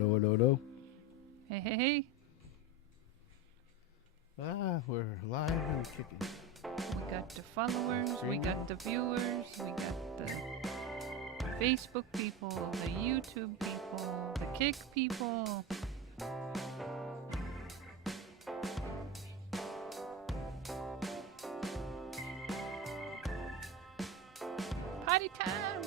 Hello. Hey. We're live and kicking. We got the followers, we got the viewers, we got the Facebook people, the YouTube people, the Kick people. Party time!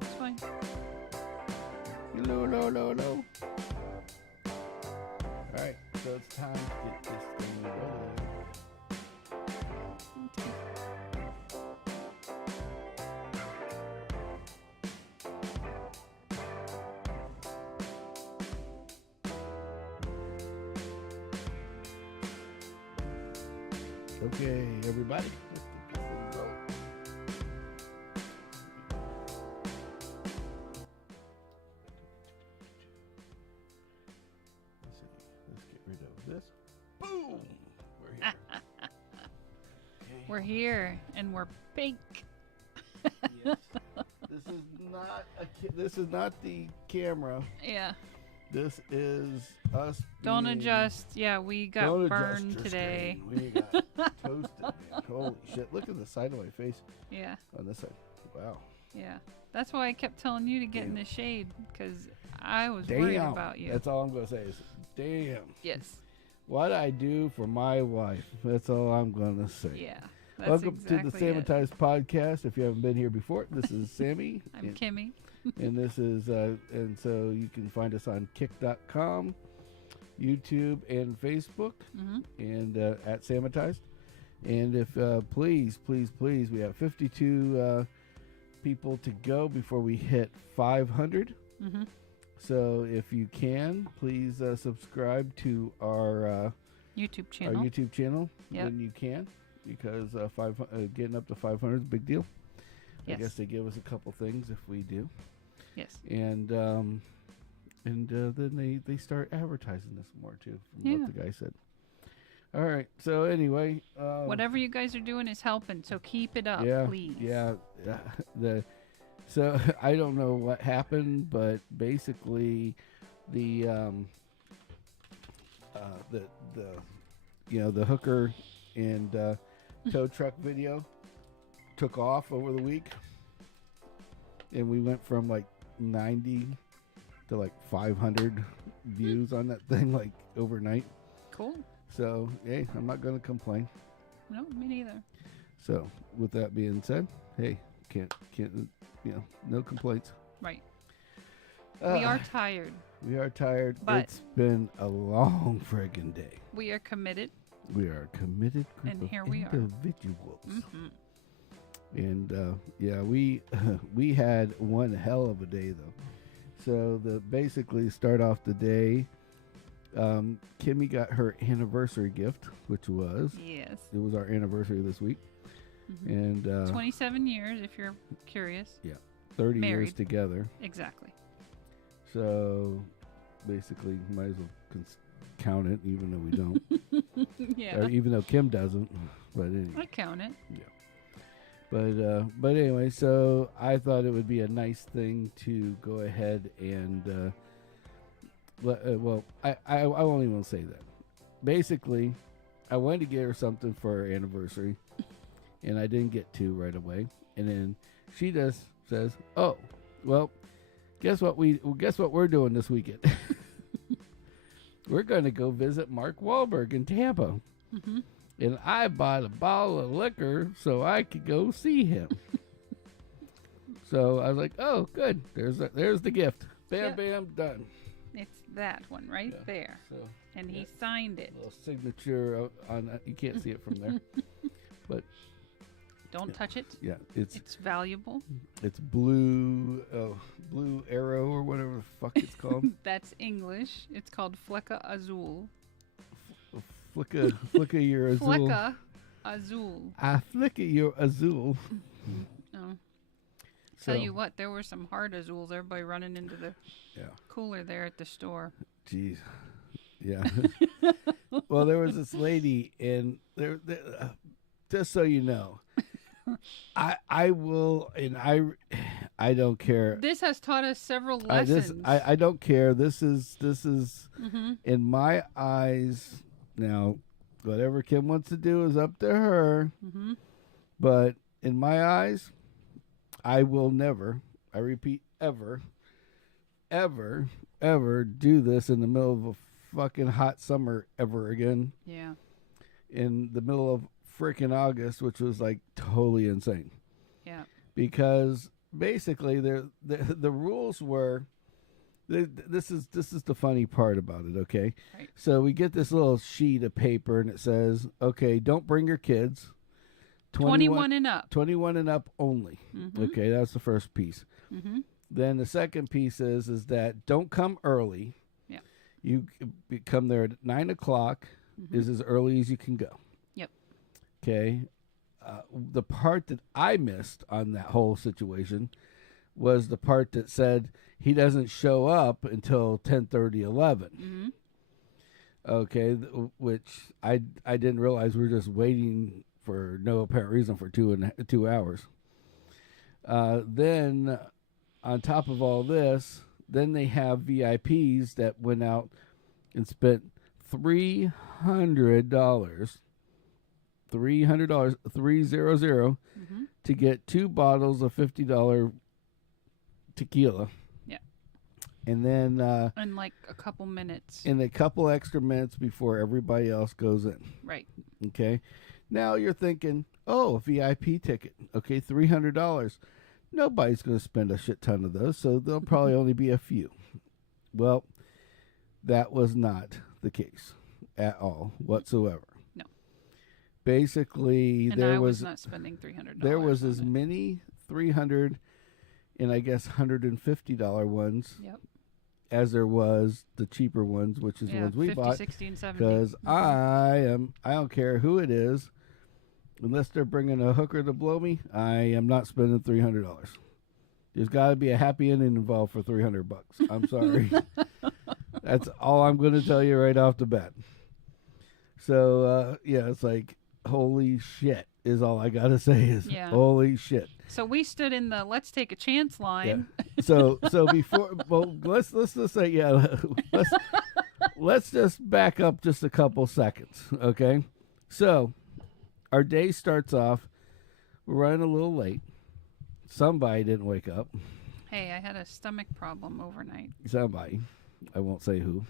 It's fine. Hello. Alright, so it's time to get this thing rolling. Okay, everybody, let's get this thing going. Let's get rid of this. Boom! We're here. We're here and we're pink. Yes. This is not the camera. Yeah. This is us. Don't adjust. Yeah, we got burned today. We got toasted. Man. Holy shit. Look at the side of my face. Yeah. On this side. Wow. Yeah. That's why I kept telling you to get in the shade, because I was worried about you. That's all I'm going to say is, damn. Yes. What I do for my wife. That's all I'm going to say. Yeah. Welcome to the Sammitized podcast. If you haven't been here before, this is Sammy. I'm Kimmy. And this is, and so you can find us on kick.com, YouTube, and Facebook, and at Sammitized. And if, please, we have 52 people to go before we hit 500. So if you can, please subscribe to our YouTube channel. When you can, because getting up to 500 is a big deal. Yes. I guess they give us a couple things if we do. Yes. And then they start advertising this more too, from what the guy said. All right. So anyway, whatever you guys are doing is helping. So keep it up, please. Yeah. So I don't know what happened, but basically the hooker and tow truck video took off over the week, and we went from like 90 to like 500 views on that thing like overnight. Cool. So hey, I'm not gonna complain. No, me neither. So with that being said, hey, can't no complaints. Right. We are tired. We are tired. But it's been a long friggin' day. We are committed. We are a committed group and of here we individuals. Are. And we had one hell of a day though. So basically start off the day. Kimmy got her anniversary gift, which was it was our anniversary this week, and 27 years if you're curious. Yeah, 30 Married. years together. Exactly. So basically, might as well count it, even though we don't. Yeah. Or even though Kim doesn't, but anyway. I count it. Yeah. But anyway, so I thought it would be a nice thing to go ahead and I won't even say that. Basically, I wanted to get her something for her anniversary, and I didn't get to right away. And then she just says, "Oh, well, guess what we're doing this weekend? We're going to go visit Mark Wahlberg in Tampa." And I bought a bottle of liquor so I could go see him. So I was like, "Oh, good. There's the gift. Bam, bam, done." It's that one right there. So, and he signed it. Little signature on. You can't see it from there, but don't touch it. Yeah, it's valuable. It's blue arrow or whatever the fuck it's called. That's English. It's called Flecka Azul. Flicka your azul. Flecka Azul. I flicka your azul. Oh. Tell you what, there were some hard azuls. Everybody running into the cooler there at the store. Jeez. Yeah. Well, there was this lady, and just so you know, I will, and I don't care. This has taught us several lessons. I don't care. This is Mm-hmm. in my eyes now. Whatever Kim wants to do is up to her. Mm-hmm. But in my eyes, I will never. I repeat, ever do this in the middle of a fucking hot summer ever again. Yeah. In the middle of freaking August, which was like totally insane. Yeah. Because basically, the rules were. This is the funny part about it. Okay, Right. So we get this little sheet of paper, and it says, "Okay, don't bring your kids. 21 and up. 21 and up only." Mm-hmm. Okay, that's the first piece. Mm-hmm. Then the second piece is that don't come early. Yeah. You come there at 9 o'clock. Mm-hmm. Is as early as you can go. Yep. Okay. The part that I missed on that whole situation was the part that said he doesn't show up until 10:30, 11. Mm-hmm. Okay, which I didn't realize we were just waiting for no apparent reason for 2 hours. Then, on top of all this, then they have VIPs that went out and spent $300, $300, Mm-hmm. to get 2 bottles of $50 tequila. Yeah. And then In like a couple minutes. in a couple extra minutes before everybody else goes in. Right. Okay. Now you're thinking, oh, a VIP ticket. Okay, $300. Nobody's going to spend a shit ton of those, so there'll probably only be a few. Well, that was not the case at all whatsoever. No. Basically, And there I was was not spending $300. there was on as it. many $300 and I guess $150 ones Yep. as there was the cheaper ones, which is the Yeah, ones we 50, bought. 60, and 70. Because I don't care who it is, unless they're bringing a hooker to blow me, I am not spending $300. There's got to be a happy ending involved for $300. I'm sorry. That's all I'm going to tell you right off the bat. So yeah, it's like holy shit is all I got to say is Yeah. holy shit. So we stood in the let's take a chance line. So before, well, let's just say let's just back up just a couple seconds, okay? So our day starts off. We're running a little late. Somebody didn't wake up. Hey, I had a stomach problem overnight. Somebody, I won't say who,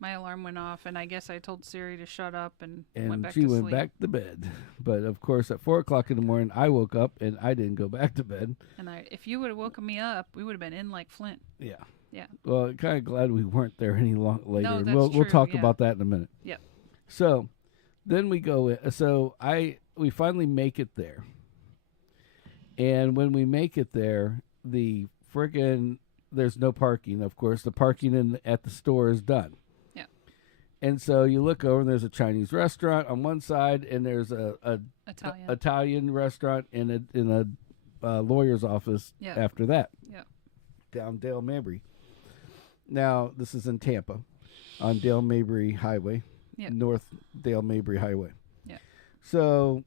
My alarm went off, and I guess I told Siri to shut up and went and back she to went sleep. back to bed. But of course, at 4:00 in the morning, I woke up and I didn't go back to bed. And if you would have woken me up, we would have been in like Flint. Yeah. Yeah. Well, kind of glad we weren't there any later. No, that's we'll true, talk yeah. about that in a minute. Yep. So then we go in. So we finally make it there. And when we make it there, the friggin' there's no parking. Of course, the parking at the store is done. Yeah. And so you look over, and there's a Chinese restaurant on one side, and there's a Italian. Italian restaurant and a lawyer's office Yeah. after that. Yeah. Down Dale Mabry. Now, this is in Tampa on Dale Mabry Highway, Yeah. North Dale Mabry Highway. Yeah. So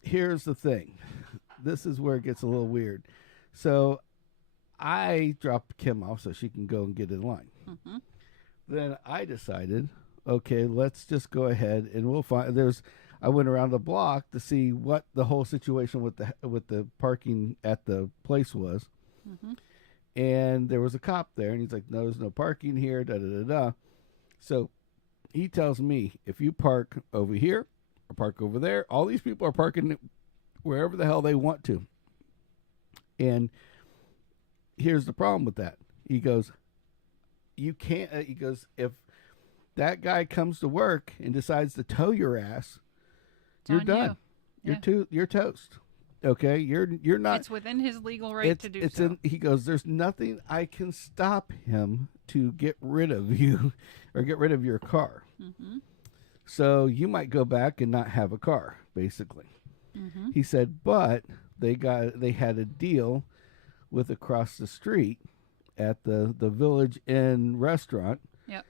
here's the thing. This is where it gets a little weird. So I dropped Kim off so she can go and get in line. Mm-hmm. Then I decided, okay, let's just go ahead and we'll find. I went around the block to see what the whole situation with the parking at the place was. Mm-hmm. And there was a cop there, and he's like, no, there's no parking here, da-da-da-da. So he tells me, if you park over here or park over there, all these people are parking wherever the hell they want to. And here's the problem with that. He goes, you can't, he goes, if that guy comes to work and decides to tow your ass, you're on done. you. You're toast. Okay, you're not. It's within his legal right to do it's so. he goes, there's nothing I can stop him to get rid of you or get rid of your car. Mm-hmm. So you might go back and not have a car, basically. Mm-hmm. He said, but they had a deal with across the street at the Village Inn restaurant. Yep.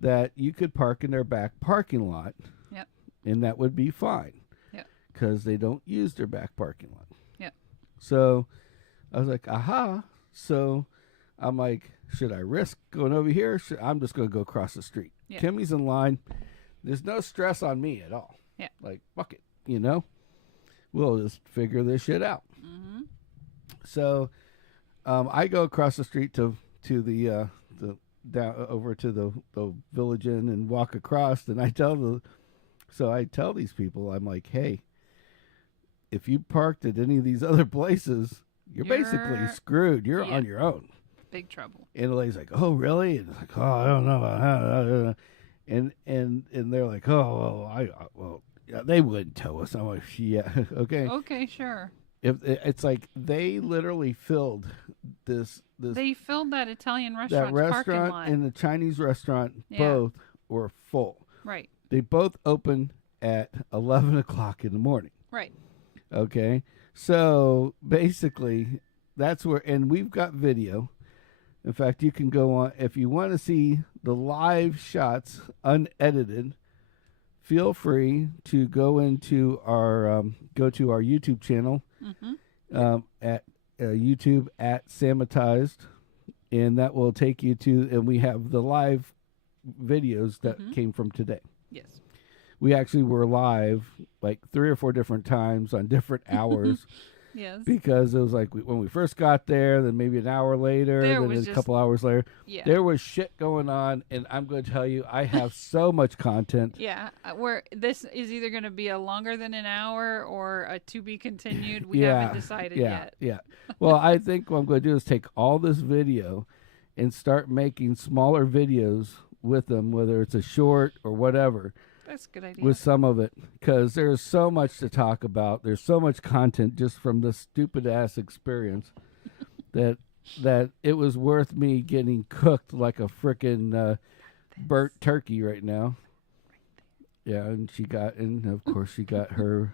That you could park in their back parking lot. Yep. And that would be fine. Yep. Because they don't use their back parking lot. So I was like, aha. So I'm like, should I risk going over here? I'm just going to go across the street. Yeah. Kimmy's in line. There's no stress on me at all. Yeah. Like, fuck it, you know? We'll just figure this shit out. Mm-hmm. So I go across the street to the down over to the Village Inn and walk across, and I tell these people, I'm like, hey, if you parked at any of these other places, you're basically screwed. You're on your own. Big trouble. And the lady's like, oh, really? And it's like, oh, I don't know about that. And they're like, oh, well, yeah, they wouldn't tell us. I'm like, yeah, okay. Okay, sure. If it's like they literally filled this They filled that Italian that restaurant restaurant and the Chinese restaurant both were full. Right. They both open at 11 o'clock in the morning. Right. Okay, so basically that's where, and we've got video. In fact, you can go on if you want to see the live shots unedited. Feel free to go into our YouTube channel at YouTube at Sammitized, and that will take you to, and we have the live videos that came from today. Yes. We actually were live like 3 or 4 different times on different hours. Yes. Because it was like when we first got there, then maybe an hour later, then a couple hours later. Yeah. There was shit going on, and I'm going to tell you, I have so much content. Yeah. This is either going to be a longer than an hour or a to be continued. We haven't decided yet. Yeah. Well, I think what I'm going to do is take all this video and start making smaller videos with them, whether it's a short or whatever. That's a good idea. With some of it, because there's so much to talk about. There's so much content just from this stupid ass experience that it was worth me getting cooked like a frickin' burnt turkey right now. Yeah, and of course she got her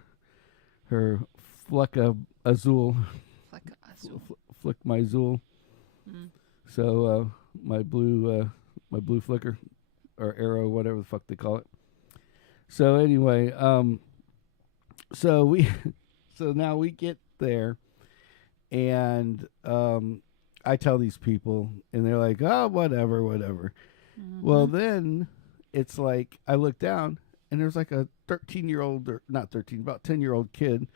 flecka azul. Flick my azul. Mm. So my blue flicker or arrow, whatever the fuck they call it. So anyway, so now we get there, and I tell these people, and they're like, oh, whatever. Mm-hmm. Well, then it's like I look down, and there's like a 13-year-old, or not 13, about 10-year-old kid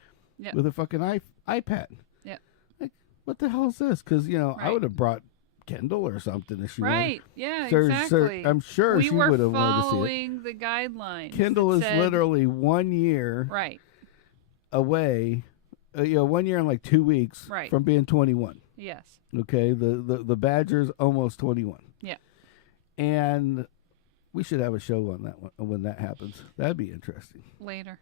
with a fucking iPad. Yeah. Like, what the hell is this? Because, I would have brought Kendall or something if she wanted. Yeah, exactly. I'm sure she would have wanted to see it. We were following the guidelines. Kindle is literally 1 year away, 1 year and like 2 weeks from being 21. Yes. Okay, the Badger's almost 21. Yeah. And we should have a show on that one when that happens. That'd be interesting. Later.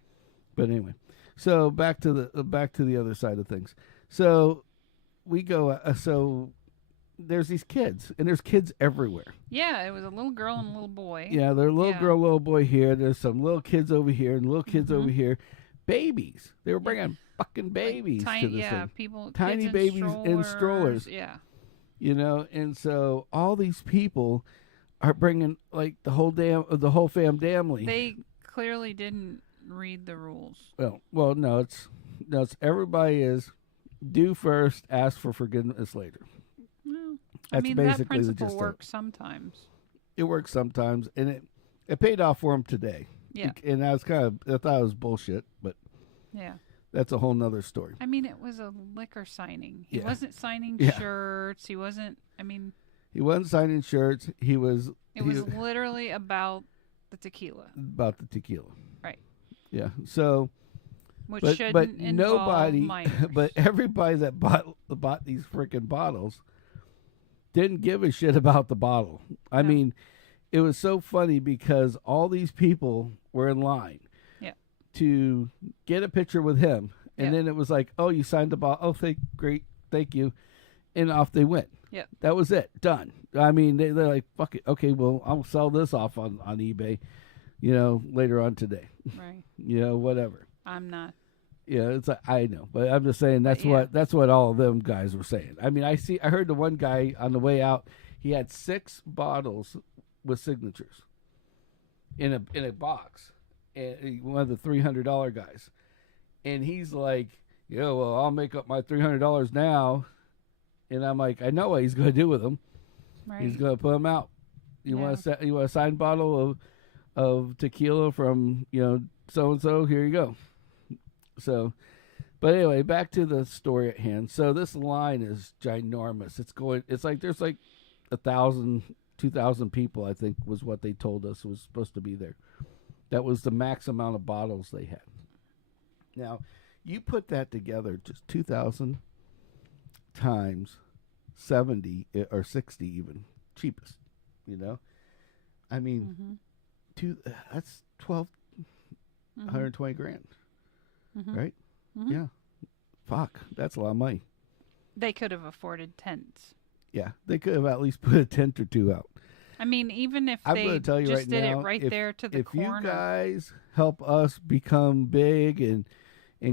But anyway, so back to the other side of things. So we go. There's these kids, and there's kids everywhere. Yeah, it was a little girl and a little boy. Yeah, there's a little girl, little boy here. There's some little kids over here, and little kids over here. Babies. They were bringing fucking babies to this thing. People, tiny babies in strollers. Yeah. And so all these people are bringing like the whole family. They clearly didn't read the rules. Well, no, it's everybody is do first, ask for forgiveness later. That's basically that principle works sometimes. It works sometimes, and it paid off for him today. Yeah. And I thought it was bullshit, but that's a whole nother story. I mean, it was a liquor signing. He wasn't signing shirts. He wasn't. He wasn't signing shirts. It was literally about the tequila. About the tequila. Right. Yeah. So. Which shouldn't involve minors. But everybody that bought these freaking bottles didn't give a shit about the bottle. I mean, it was so funny because all these people were in line to get a picture with him. And then it was like, oh, you signed the bottle. Oh, great. Thank you. And off they went. Yeah. That was it. Done. I mean, they're like, fuck it. Okay, well, I'll sell this off on eBay, later on today. Right. Whatever. I'm not. Yeah, it's like, I know, but I'm just saying that's what all of them guys were saying. I mean, I heard the one guy on the way out, he had 6 bottles with signatures in a box, and one of the $300 guys, and he's like, yeah, well, I'll make up my $300 now. And I'm like, I know what he's going to do with them. Right. He's going to put them out. You want a signed bottle of tequila from, so and so? Here you go. So, but anyway, back to the story at hand. So this line is ginormous. It's like there's like 1,000, 2,000 people, I think, was what they told us was supposed to be there. That was the max amount of bottles they had. Now, you put that together, just 2,000 times 70 or 60 even, cheapest, I mean, that's 1,220 grand, right? Mm-hmm. Yeah. Fuck, that's a lot of money. They could have afforded tents. Yeah, they could have at least put a tent or two out. I mean, even if I'm they gonna tell you just right did now, it right there to the corner. If you guys help us become big and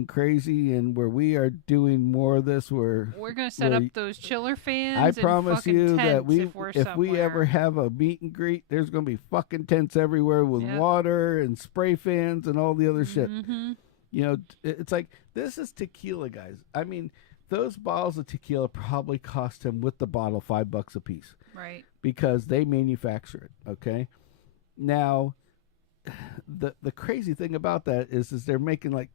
crazy, and where we are doing more of this, we're gonna set up those chiller fans. I promise you that if we ever somewhere. have a meet and greet, there's gonna be fucking tents everywhere with water and spray fans and all the other shit. Mm-hmm. It's like, this is tequila, guys. I mean, those bottles of tequila probably cost him with the bottle $5 a piece. Right. Because they manufacture it, okay? Now, the crazy thing about that is they're making like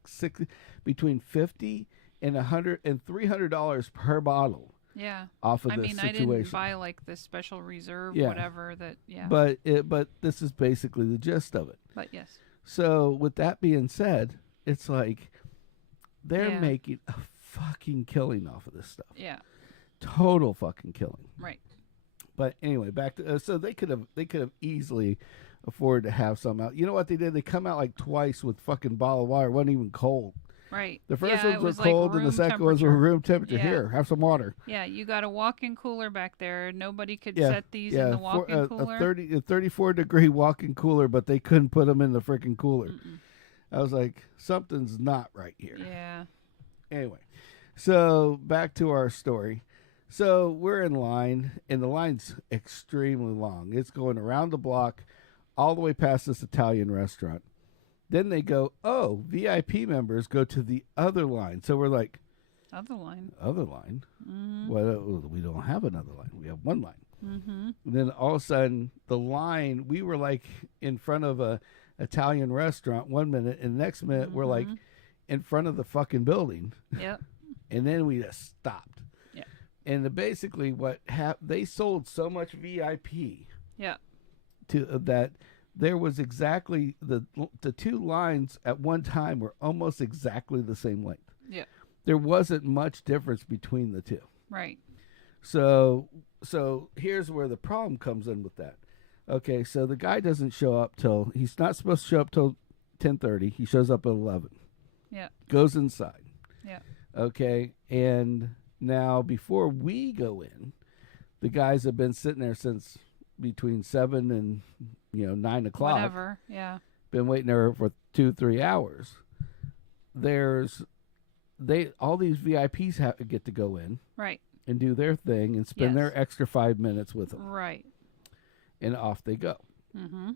between $50 and $100 and $300 per bottle. Yeah. Off of this situation. I didn't buy like the special reserve, whatever that. Yeah. But this is basically the gist of it. But yes. So with that being said, it's like they're making a fucking killing off of this stuff. Yeah. Total fucking killing. Right. But anyway, back to so they could have easily afforded to have some out. You know what they did? They come out like twice with fucking bottle of water. It wasn't even cold. Right. The first ones were cold, and the second ones were room temperature. Yeah. Here, have some water. Yeah, you got a walk-in cooler back there. Nobody could set these in the walk-in cooler. A 34-degree walk-in cooler, but they couldn't put them in the freaking cooler. Mm-mm. I was like, something's not right here. Yeah. Anyway, so back to our story. So we're in line, and the line's extremely long. It's going around the block, all the way past this Italian restaurant. Then they go, oh, VIP members go to the other line. So we're like, other line? Other line? Mm-hmm. Well, we don't have another line. We have one line. Mm-hmm. And then all of a sudden, the line, we were like in front of a Italian restaurant 1 minute, and the next minute we're like in front of the fucking building. Yep. And then we just stopped. Yeah. And basically what they sold so much VIP. Yeah. To that there was exactly the two lines at one time were almost exactly the same length. Yeah. There wasn't much difference between the two. Right. So here's where the problem comes in with that. Okay, so the guy doesn't show up till he's not supposed to show up till 10:30. He shows up at 11. Yeah. Goes inside. Yeah. Okay, and now before we go in, the guys have been sitting there since between 7 and 9 o'clock. Whatever. Yeah. Been waiting there for 2-3 hours. All these VIPs get to go in. Right. And do their thing and spend their extra 5 minutes with them. Right. And off they go. Mm-hmm.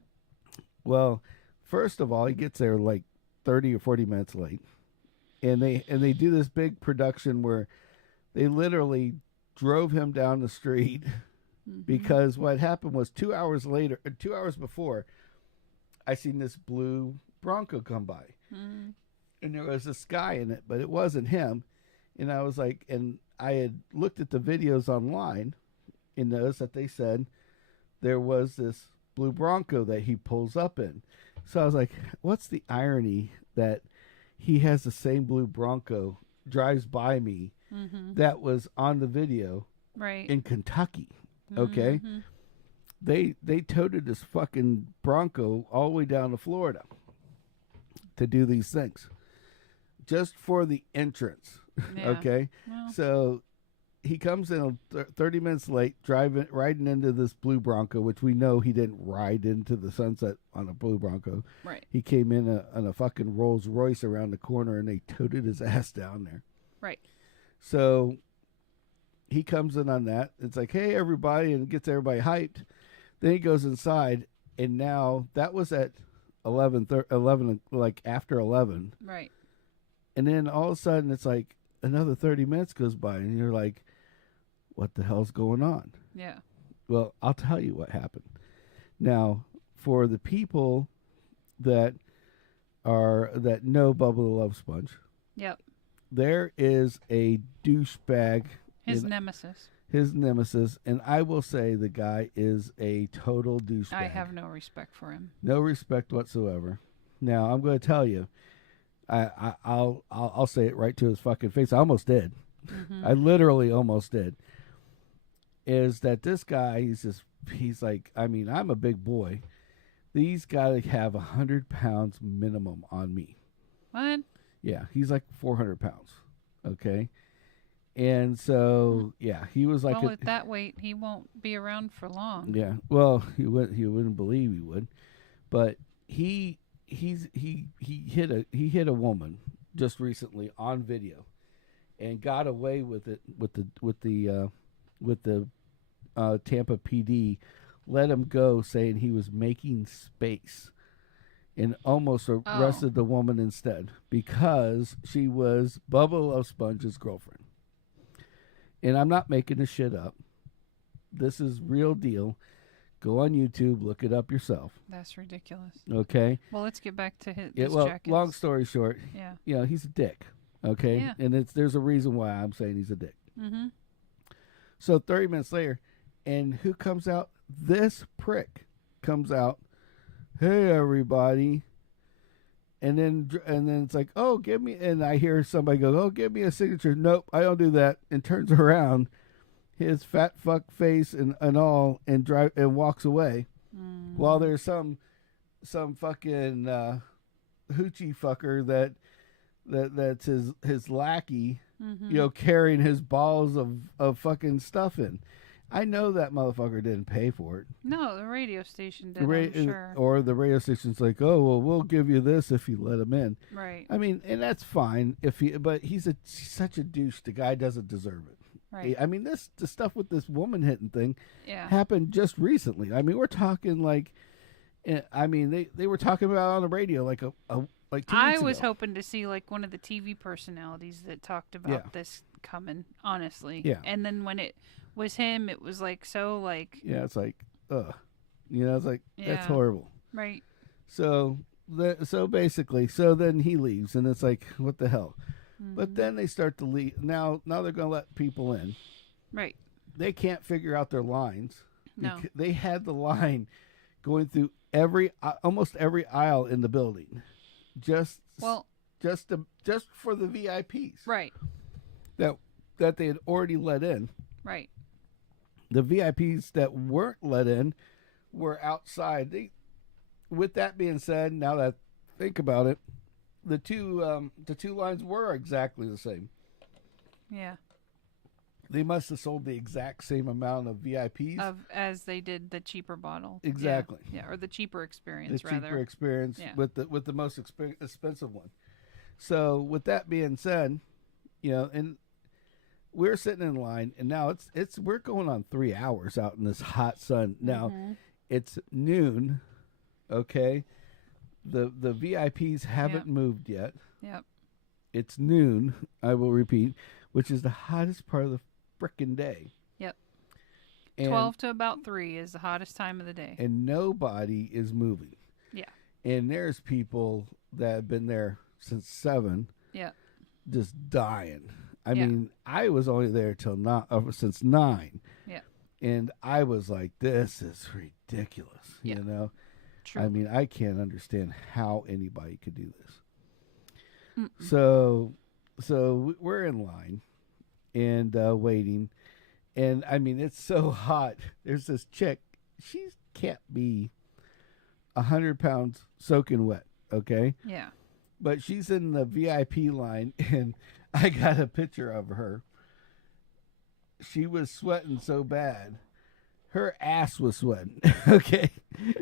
Well, first of all, he gets there like 30 or 40 minutes late. And they do this big production where they literally drove him down the street because what happened was 2 hours before, I seen this blue Bronco come by. Mm-hmm. And there was this guy in it, but it wasn't him. And I was like, and I had looked at the videos online and noticed that they said there was this blue Bronco that he pulls up in. So I was like, what's the irony that he has the same blue Bronco, drives by me, that was on the video in Kentucky? Okay. They toted this fucking Bronco all the way down to Florida to do these things just for the entrance. Yeah. Okay. Well. So he comes in 30 minutes late, riding into this blue Bronco, which we know he didn't ride into the sunset on a blue Bronco. Right. He came in on a fucking Rolls Royce around the corner, and they toted his ass down there. Right. So he comes in on that. It's like, hey, everybody, and gets everybody hyped. Then he goes inside, and now that was at 11, like after 11. Right. And then all of a sudden, it's like another 30 minutes goes by, and you're like, what the hell's going on? Yeah. Well, I'll tell you what happened. Now, for the people that know Bubba the Love Sponge, Yep. there is a douchebag, His nemesis. his nemesis, and I will say the guy is a total douchebag. I have no respect for him. No respect whatsoever. Now, I'm going to tell you, I'll say it right to his fucking face. I almost did. Mm-hmm. I literally almost did. Is that this guy? He's like, I mean, I'm a big boy. These got to have 100 pounds minimum on me. What? Yeah, he's like 400 pounds. Okay, and so yeah, he was like, well, at that weight, he won't be around for long. Yeah, well, he wouldn't believe he would, but he hit a woman just recently on video, and got away with it with the Tampa PD let him go, saying he was making space, and almost arrested the woman instead because she was Bubba Love Sponge's girlfriend. And I'm not making this shit up. This is real deal. Go on YouTube, look it up yourself. That's ridiculous. Okay. Well, let's get back to his well, jackets. long story short, Yeah. He's a dick. Okay. Yeah. And there's a reason why I'm saying he's a dick. Mm-hmm. So 30 minutes later, and who comes out? This prick comes out. Hey, everybody. And then it's like, oh, give me, and I hear somebody go, oh, give me a signature. Nope, I don't do that. And turns around, his fat fuck face and all, and walks away. While there's some fucking hoochie fucker that's his lackey, carrying his balls of fucking stuff in. I know that motherfucker didn't pay for it. No, the radio station did, I'm sure. Or the radio station's like, oh, well, we'll give you this if you let him in. Right. I mean, and that's fine but he's such a douche. The guy doesn't deserve it. Right. I mean, the stuff with this woman hitting thing Yeah. happened just recently. I mean, we're talking like, I mean, they were talking about it on the radio like 2 weeks ago. I was hoping to see like one of the TV personalities that talked about this coming, honestly. Yeah. And then when it was him, it was like so like. Yeah, it's like, ugh. It's like, that's Yeah. horrible. Right. So basically, then he leaves, and it's like, what the hell? Mm-hmm. But then they start to leave. Now they're going to let people in. Right. They can't figure out their lines. No. They had the line going through almost every aisle in the building, just for the VIPs. Right. That they had already let in. Right. The VIPs that weren't let in were outside. With that being said, now that I think about it, the two lines were exactly the same. Yeah. They must have sold the exact same amount of VIPs as they did the cheaper bottle. Exactly. Yeah, or the cheaper experience. The cheaper experience Yeah. with the most expensive one. So with that being said, and we're sitting in line, and now we're going on 3 hours out in this hot sun. Now it's noon. Okay, the VIPs haven't moved yet. Yep. It's noon. I will repeat, which is the hottest part of the frickin' day. Yep. And 12 to about 3 is the hottest time of the day. And nobody is moving. Yeah. And there's people that have been there since 7. Yeah. Just dying. I mean, I was only there since 9. Yeah. And I was like, this is ridiculous. Yeah. True. I mean, I can't understand how anybody could do this. Mm-mm. So we're in line and waiting. And I mean, it's so hot. There's this chick. She can't be 100 pounds soaking wet. Okay. Yeah. But she's in the VIP line, and I got a picture of her. She was sweating so bad. Her ass was sweating. Okay.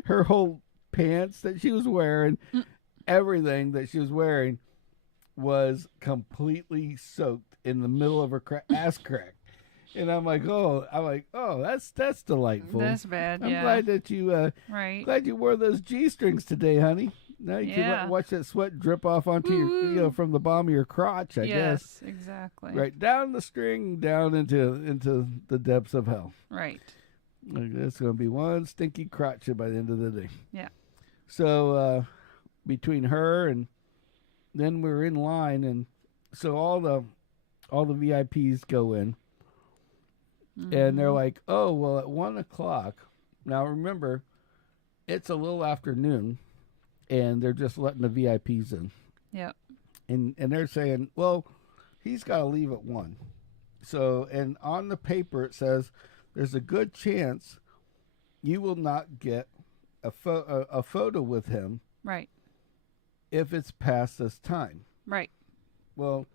Her whole pants that she was wearing, everything that she was wearing was completely soaked in the middle of her ass crack. And I'm like, oh, that's delightful. That's bad. I'm glad that you, right. glad you wore those G-strings today, honey. Now you Yeah. can watch that sweat drip off onto your, from the bottom of your crotch, I guess. Yes, exactly. Right down the string, down into the depths of hell. Right. It's going to be one stinky crotch by the end of the day. Yeah. So between her and then we're in line, and so all the VIPs go in, and they're like, "Oh, well, at 1:00." Now remember, it's a little afternoon, and they're just letting the VIPs in. Yep. And they're saying, "Well, he's got to leave at 1." So, and on the paper it says, "There's a good chance you will not get a photo with him." Right. If it's past this time. Right. Well,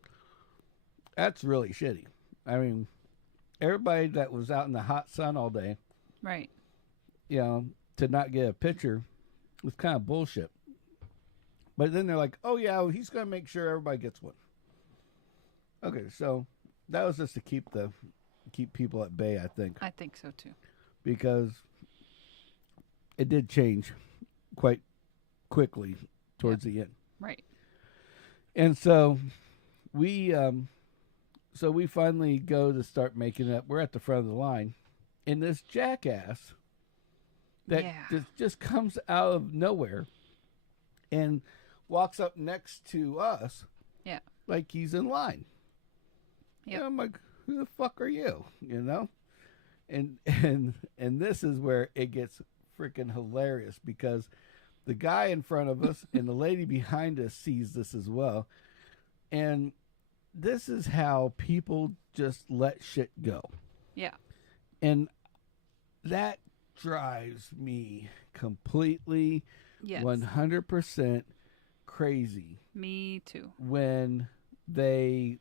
that's really shitty. I mean, everybody that was out in the hot sun all day, Right. To not get a picture was kind of bullshit. But then they're like, "Oh yeah, well, he's going to make sure everybody gets one." Okay, so that was just to keep people at bay, I think. I think so too. Because it did change quite quickly towards the end. Right. And so we finally go to start making it. We're at the front of the line, and this jackass that just comes out of nowhere and walks up next to us. Yeah. Like he's in line. Yeah. And I'm like, "Who the fuck are you?" And this is where it gets freaking hilarious, because the guy in front of us and the lady behind us sees this as well. And this is how people just let shit go. Yeah. And that drives me completely 100% crazy. Me too. When they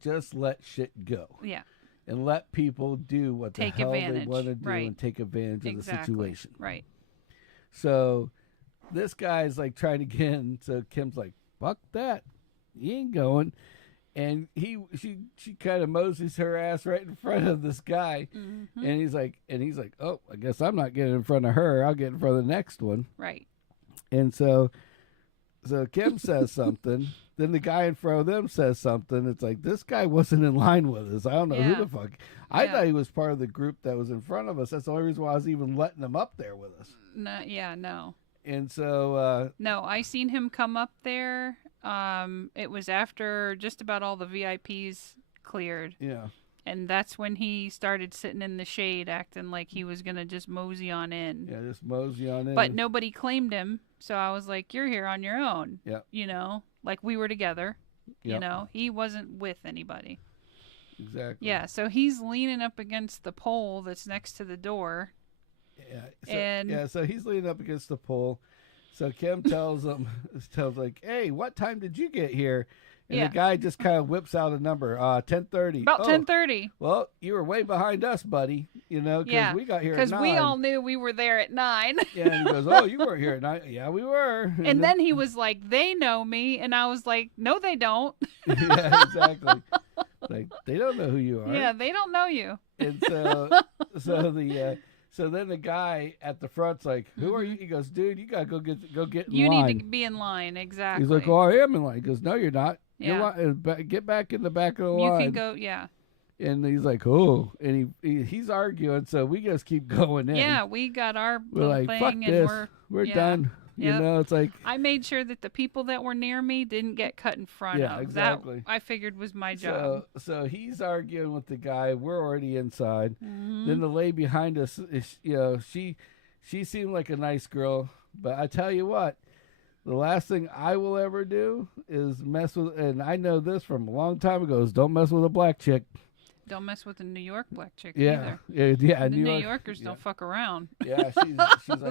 just let shit go. Yeah. And let people do what the hell they want to do and take advantage of the situation. Right. So this guy's like trying to get in, so Kim's like, "Fuck that, he ain't going," and she kind of moseys her ass right in front of this guy, and he's like, "Oh, I guess I'm not getting in front of her. I'll get in front of the next one." Right. And so Kim says something. Then the guy in front of them says something. It's like, this guy wasn't in line with us. I don't know who the fuck. I thought he was part of the group that was in front of us. That's the only reason why I was even letting him up there with us. No. Yeah. No. And so no, I seen him come up there. It was after just about all the VIPs cleared. Yeah. And that's when he started sitting in the shade, acting like he was gonna just mosey on in. Yeah, just mosey on in. But nobody claimed him, so I was like, "You're here on your own." Yeah. Like we were together. Yep. He wasn't with anybody. Exactly. Yeah. So he's leaning up against the pole that's next to the door. Yeah. So he's leaning up against the pole. So Kim tells him, like, "Hey, what time did you get here?" And the guy just kind of whips out a number, 10:30. About 10:30. Well, you were way behind us, buddy. Because we got here at 9. Because we all knew we were there at 9. Yeah, and he goes, "Oh, you weren't here at 9." Yeah, we were. And then he was like, "They know me," and I was like, "No, they don't." Yeah, exactly. Like, they don't know who you are. Yeah, they don't know you. And so then the guy at the front's like, "Who are you?" He goes, "Dude, you gotta go get in line. You need to be in line, exactly." He's like, "Oh, I am in line." He goes, "No, you're not. Yeah. Get back in the back of the line." You can go, yeah. And he's like, "Oh," and he's arguing, so we just keep going in. Yeah, we got our we're like, thing, "Fuck and this, we're done." Yep. It's like, I made sure that the people that were near me didn't get cut in front of. Exactly. That I figured was my job. So he's arguing with the guy. We're already inside. Mm-hmm. Then the lady behind us, she seemed like a nice girl, but I tell you what, the last thing I will ever do is mess with, and I know this from a long time ago, is don't mess with a black chick. Don't mess with a New York black chick either. The New Yorkers don't fuck around. Yeah, she's like,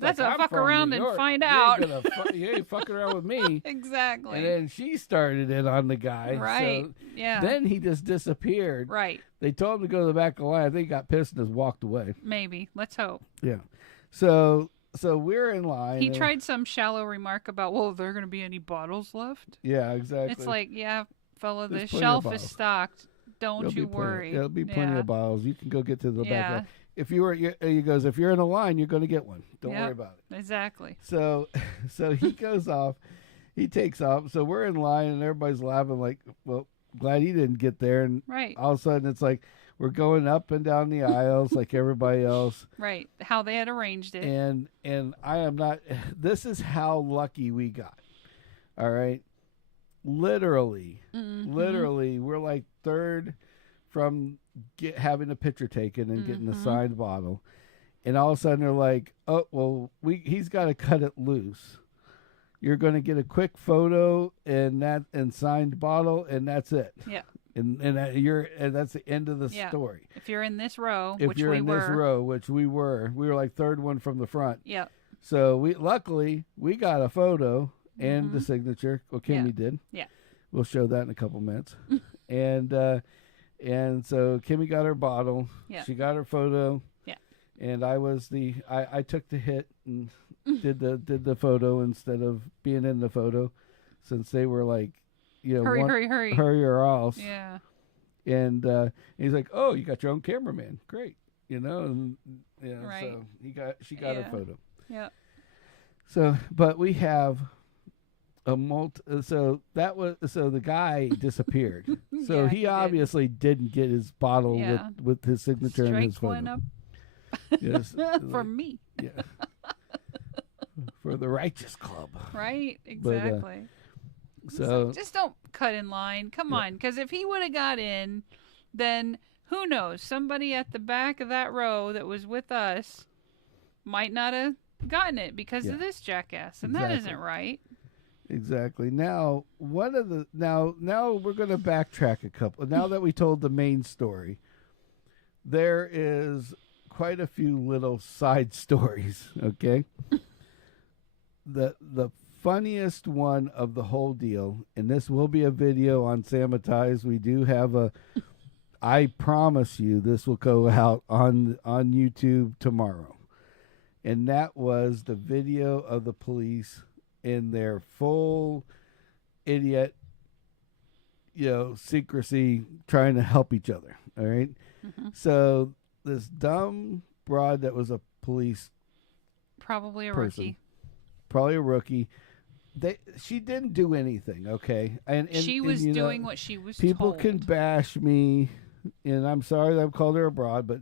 that's a fuck around and find you out. You ain't fucking around with me. Exactly. And then she started it on the guy. Right. So yeah. Then he just disappeared. Right. They told him to go to the back of the line. I think he got pissed and just walked away. Maybe. Let's hope. Yeah. So we're in line. He tried some shallow remark about, well, are there going to be any bottles left? Yeah, exactly. It's like, yeah, fella, the There's plenty shelf of is bottles. stocked. Don't you worry. There'll be plenty of bottles. You can go get to the back. if you were, he goes, if you're in a line, you're going to get one. Don't worry about it. Exactly. So he goes off. He takes off. So we're in line, and everybody's laughing like, well, glad he didn't get there. And Right. all of a sudden, it's like we're going up and down the aisles like everybody else. Right. How they had arranged it. And I am not. This is how lucky we got. All right. Literally, we're like third from having a picture taken and getting a signed bottle. And all of a sudden, they're like, oh, well, he's got to cut it loose. You're going to get a quick photo and signed bottle, and that's it. Yeah. And that's the end of the story. If you're in this row, which we were like third one from the front. Yeah. So luckily we got a photo and the signature. Well, Kimmy did. Yeah. We'll show that in a couple minutes. and so Kimmy got her bottle. Yeah. She got her photo. Yeah. And I took the hit and did the photo instead of being in the photo, since they were like, hurry or else. Yeah. And he's like, oh, you got your own cameraman, great, and right. So she got her photo. Yeah. So, but we have so the guy disappeared. So he obviously didn't get his bottle with his signature and his photo. Went up. Yes. For me. Yeah. For the Righteous Club. Right, exactly. So just don't cut in line. Come on, because if he would have got in, then who knows? Somebody at the back of that row that was with us might not have gotten it because of this jackass, and that isn't right. Exactly. Now, now we're going to backtrack a couple. Now that we told the main story, there is quite a few little side stories. Okay. The funniest one of the whole deal, and this will be a video on Sammitized. We do have I promise you this will go out on YouTube tomorrow. And that was the video of the police in their full idiot, secrecy, trying to help each other. All right. So this dumb broad that was a police, probably a rookie. She didn't do anything, okay? And she was doing what she was people told. Can bash me, and I'm sorry that I've called her a broad, but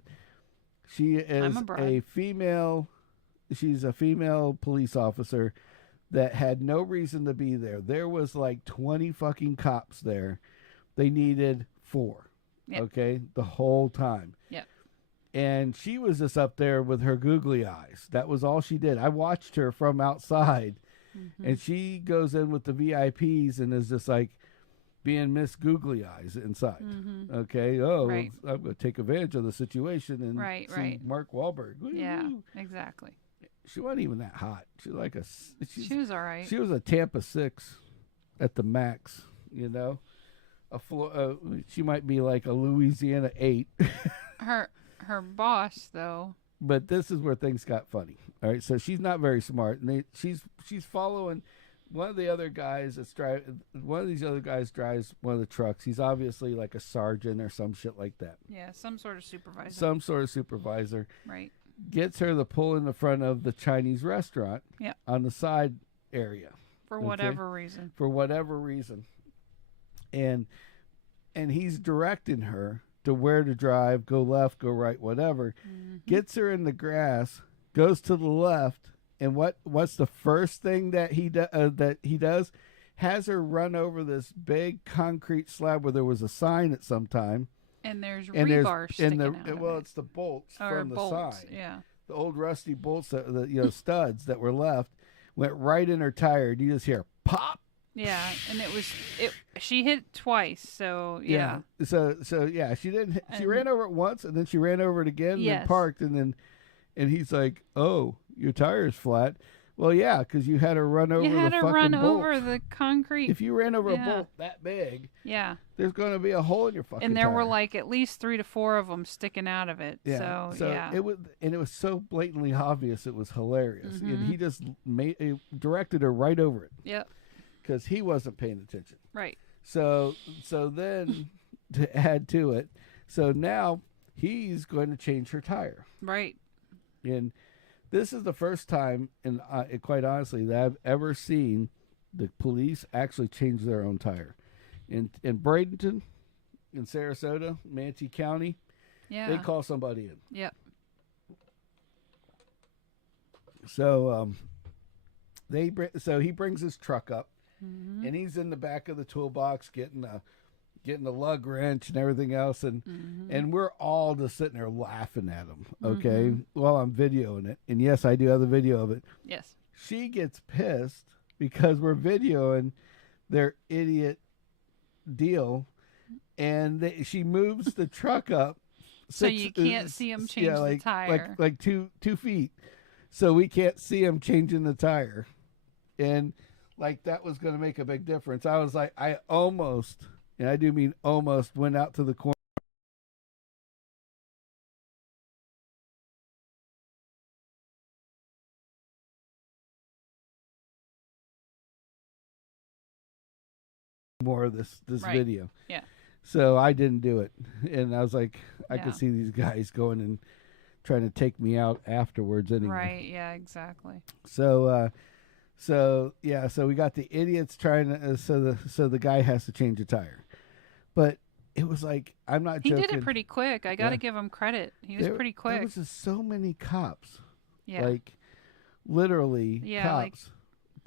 she is a female. She's a female police officer that had no reason to be there. There was like 20 fucking cops there. They needed 4, okay, the whole time. Yeah. And she was just up there with her googly eyes. That was all she did. I watched her from outside, and she goes in with the VIPs and is just like being Miss Googly Eyes inside. Okay. Oh, right. well, I'm going to take advantage of the situation and right. Mark Wahlberg. Woo-hoo. Yeah, exactly. She wasn't even that hot. She was like she was all right. She was a Tampa 6 at the max, she might be like a Louisiana 8. Her boss, though. But this is where things got funny. All right, so she's not very smart, and she's following one of the other guys that's driving. One of these other guys drives one of the trucks. He's obviously like a sergeant or some shit like that. Yeah, some sort of supervisor. Right. Gets her to pull in the front of the Chinese restaurant. Yeah. On the side area. For whatever reason. And he's directing her to where to drive, go left, go right, whatever. Gets her in the grass, goes to the left, and what's the first thing that he does? Has her run over this big concrete slab where there was a sign at some time. And there's rebar sticking out of it. It's the bolts from the side. Yeah. The old rusty bolts, studs that were left, went right in her tire. And you just hear pop. Yeah, and she hit twice, so yeah. So she didn't. She ran over it once, and then she ran over it again, and then parked, and he's like, "Oh, your tire's flat." Well, yeah, because you had her run over the fucking bolt. Over the concrete. If you ran over a bolt that big, there's going to be a hole in your fucking. And there tire. were like at least 3 to 4 of them sticking out of it. Yeah. So it was so blatantly obvious. It was hilarious, and he just directed her right over it. Yep. Because he wasn't paying attention. Right. So then to add to it, so now he's going to change her tire. Right. And this is the first time, and quite honestly, that I've ever seen the police actually change their own tire. In Bradenton, in Sarasota, Manatee County, they call somebody in. Yep. So he brings his truck up, and he's in the back of the toolbox getting a lug wrench and everything else, and we're all just sitting there laughing at him. Okay, while I'm videoing it, and yes, I do have the video of it. Yes. She gets pissed because we're videoing their idiot deal, and she moves the truck up so you can't see him change the tire, like 2 feet, so we can't see him changing the tire, and like that was going to make a big difference. I was like, I almost, and I do mean almost, went out to the corner. More of this right. video. Yeah. So I didn't do it. And I was like, I could see these guys going and trying to take me out afterwards anyway. Right, yeah, exactly. So we got the idiots trying to so the guy has to change a tire. But it was like, I'm not joking. He did it pretty quick. I got to give him credit. He was pretty quick. There was just so many cops. Yeah. Like literally cops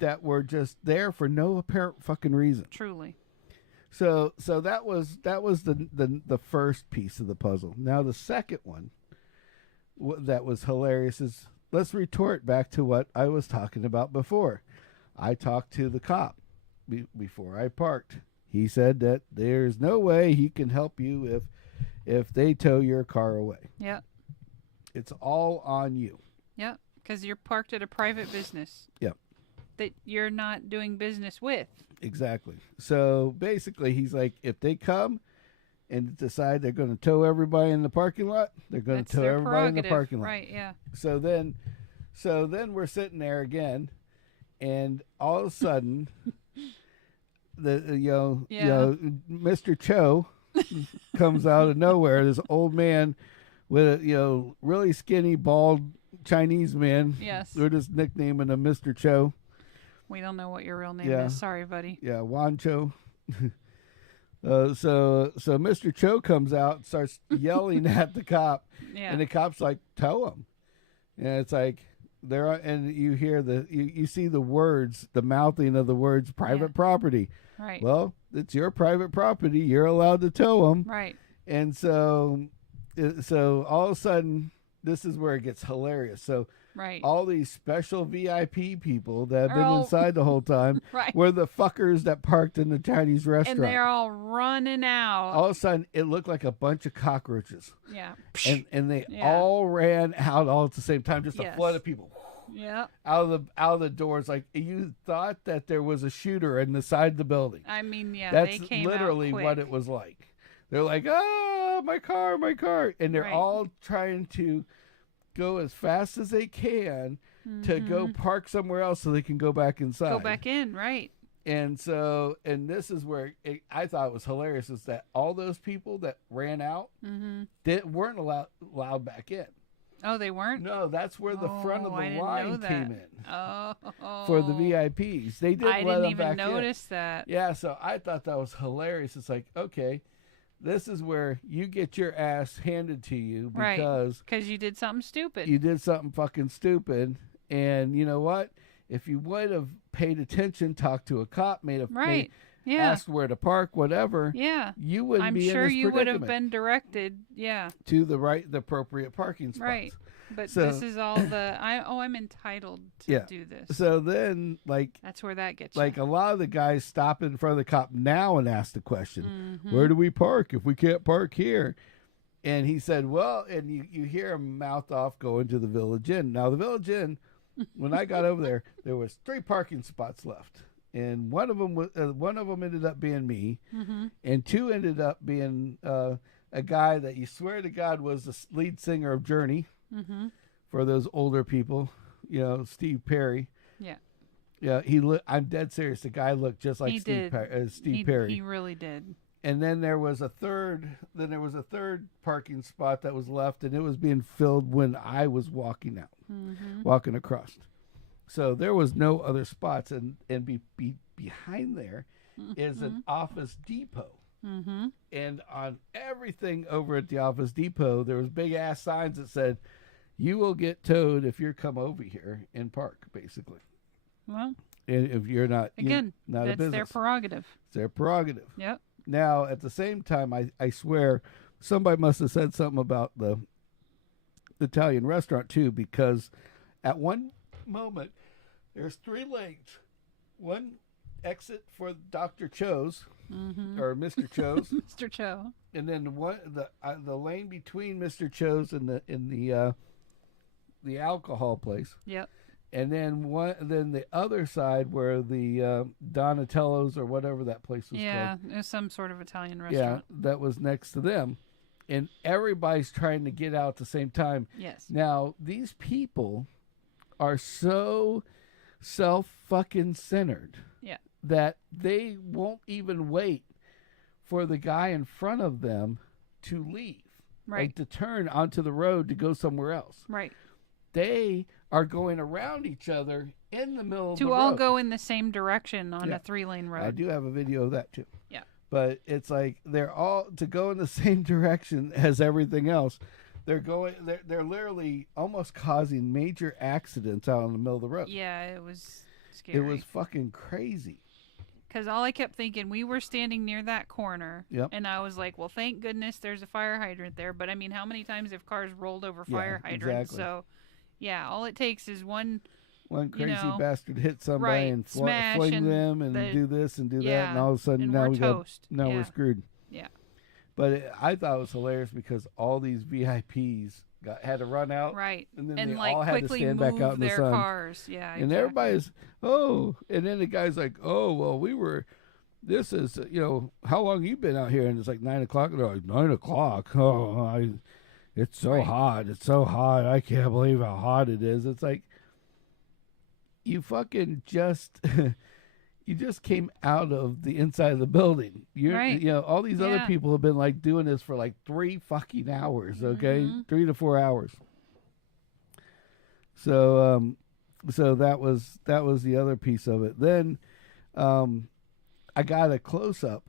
that were just there for no apparent fucking reason. Truly. So that was the first piece of the puzzle. Now the second one that was hilarious is, let's retort back to what I was talking about before. I talked to the cop before I parked. He said that there's no way he can help you if they tow your car away. Yeah. It's all on you. Yeah, because you're parked at a private business. Yep. That you're not doing business with. Exactly. So basically, he's like, if they come and decide they're going to tow everybody in the parking lot, they're going to tow everybody in the parking lot. Right, yeah. So then we're sitting there again, and all of a sudden, Mr. Cho comes out of nowhere. This old man with a really skinny, bald Chinese man. Yes. We're just nicknaming him Mr. Cho. We don't know what your real name is. Sorry, buddy. Yeah, Wan Cho. So Mr. Cho comes out and starts yelling at the cop, and the cop's like, tow him. And it's like, and you hear you see the words, the mouthing of the words, private property. Right. Well, it's your private property. You're allowed to tow him. Right. And so all of a sudden, this is where it gets hilarious. So all these special VIP people that have been inside the whole time were the fuckers that parked in the Chinese restaurant. And they're all running out. All of a sudden, it looked like a bunch of cockroaches. Yeah. And they all ran out all at the same time, just a flood of people. Yeah. Out of the doors, like you thought that there was a shooter in the side of the building. I mean, that's they came literally out quick. what it was like. They're like, "Oh, my car!" And they're all trying to go as fast as they can to go park somewhere else so they can go back inside. Go back in, right? And this is where I thought it was hilarious, is that all those people that ran out weren't allowed back in. Oh, they weren't? No, that's where the front of the line came in. Oh. For the VIPs. They didn't I let didn't them even back notice in. that. Yeah, so I thought that was hilarious. It's like, okay, this is where you get your ass handed to you because you did something stupid. You did something fucking stupid. And you know what? If you would have paid attention, talked to a cop, asked where to park, whatever, you wouldn't be in this predicament. I'm sure you would have been directed, to the appropriate parking spots. Right. But this is all I'm entitled to do this. So then, that's where that gets a lot of the guys stop in front of the cop now and ask the question, where do we park if we can't park here? And he said, well, and you hear him mouth off going to the Village Inn. Now, the Village Inn, when I got over there was 3 parking spots left. And one of them ended up being me, and 2 ended up being a guy that you swear to God was the lead singer of Journey. For those older people, Steve Perry. Yeah, I'm dead serious. The guy looked just like Steve Perry. He really did. And then there was a third. Then there was a third parking spot that was left, and it was being filled when I was walking out, walking across. So there was no other spots, and behind there is an Office Depot. And on everything over at the Office Depot, there was big ass signs that said, "You will get towed if you come over here and park." Basically, well, and if you're not not that's a business, their prerogative. It's their prerogative. Yep. Now, at the same time, I swear somebody must have said something about the Italian restaurant too, because at one moment there's 3 lanes, one exit for Dr. Cho's or Mr. Cho's, Mr. Cho, and then the lane between Mr. Cho's and the alcohol place. Yep. And then the other side where the Donatello's or whatever that place was called. Yeah, it was some sort of Italian restaurant. Yeah, that was next to them. And everybody's trying to get out at the same time. Yes. Now, these people are so self-fucking-centered that they won't even wait for the guy in front of them to leave. Right. Like to turn onto the road to go somewhere else. Right. They are going around each other in the middle of the road. To all go in the same direction on a 3-lane road. I do have a video of that too. Yeah. But it's like they're all to go in the same direction as everything else. They're literally almost causing major accidents out in the middle of the road. Yeah, it was scary. It was fucking crazy. Because all I kept thinking, we were standing near that corner, Yep. and I was like, well, thank goodness there's a fire hydrant there. But I mean, how many times have cars rolled over fire hydrants? Exactly. So, yeah, all it takes is one crazy bastard hit somebody and fling them and do this and do that, and all of a sudden now we're screwed. Yeah. But I thought it was hilarious because all these VIPs had to run out, right, and then and they like all had to quickly stand move back out in the their sun. cars. Yeah, and everybody's and then the guy's like, "Oh, well, this is how long you been out here?" And it's like 9 o'clock. And they're like, 9 o'clock. Oh, it's so hot. It's so hot. I can't believe how hot it is. It's like you fucking just. You just came out of the inside of the building. All these other people have been like doing this for like 3 fucking hours, okay? 3 to 4 hours. So that was the other piece of it. Then I got a close up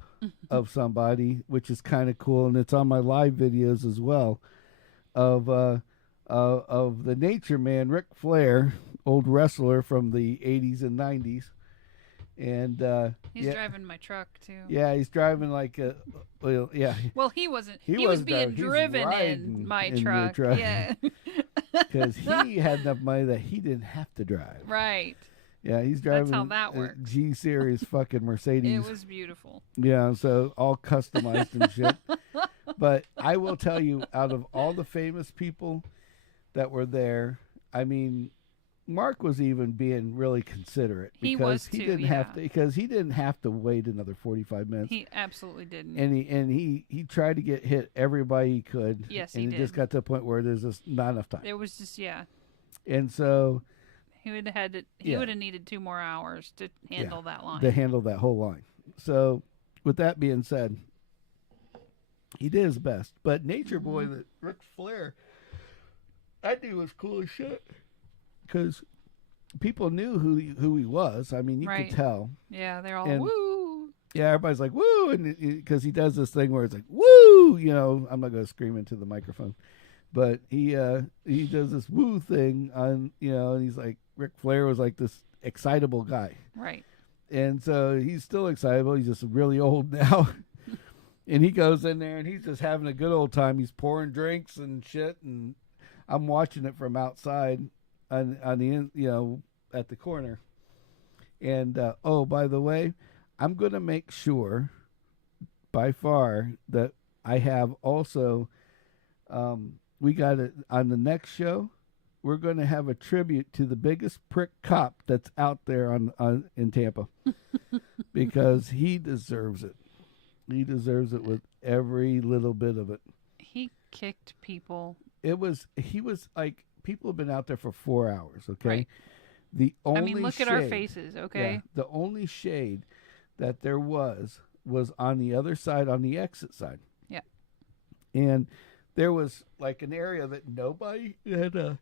of somebody, which is kind of cool, and it's on my live videos as well, of the Nature Man, Ric Flair, old wrestler from the 80s and 90s. And he's driving my truck too. Yeah, he's driving like a Well, he wasn't. He was being driven in my truck. Yeah, because he had enough money that he didn't have to drive. Right. Yeah, he's driving. That's how that works. G series fucking Mercedes. It was beautiful. Yeah, so all customized and shit. But I will tell you, out of all the famous people that were there, I mean, Mark was even being really considerate because he didn't have to wait another 45 minutes. He absolutely didn't. And he tried to hit everybody he could. Yes, and he did. Just got to the point where there's just not enough time. There was just And so he would have needed 2 more hours to handle that line. To handle that whole line. So with that being said, he did his best. But Nature Boy, that Ric Flair, I think was cool as shit. Because people knew who he was. I mean, you could tell. Yeah, they're all woo. Yeah, everybody's like woo, and because he does this thing where it's like woo. I'm not going to scream into the microphone, but he does this woo thing on and he's like Ric Flair was like this excitable guy, right? And so he's still excitable. He's just really old now, and he goes in there and he's just having a good old time. He's pouring drinks and shit, and I'm watching it from outside. On the at the corner, and by the way, I'm going to make sure, by far, that I have also. We got it on the next show. We're going to have a tribute to the biggest prick cop that's out there in Tampa, because he deserves it. He deserves it with every little bit of it. He kicked people. He was like. People have been out there for 4 hours, okay? Right. The only look at our faces, okay? Yeah, the only shade that there was was on the other side, on the exit side. Yeah. And there was like an area that nobody had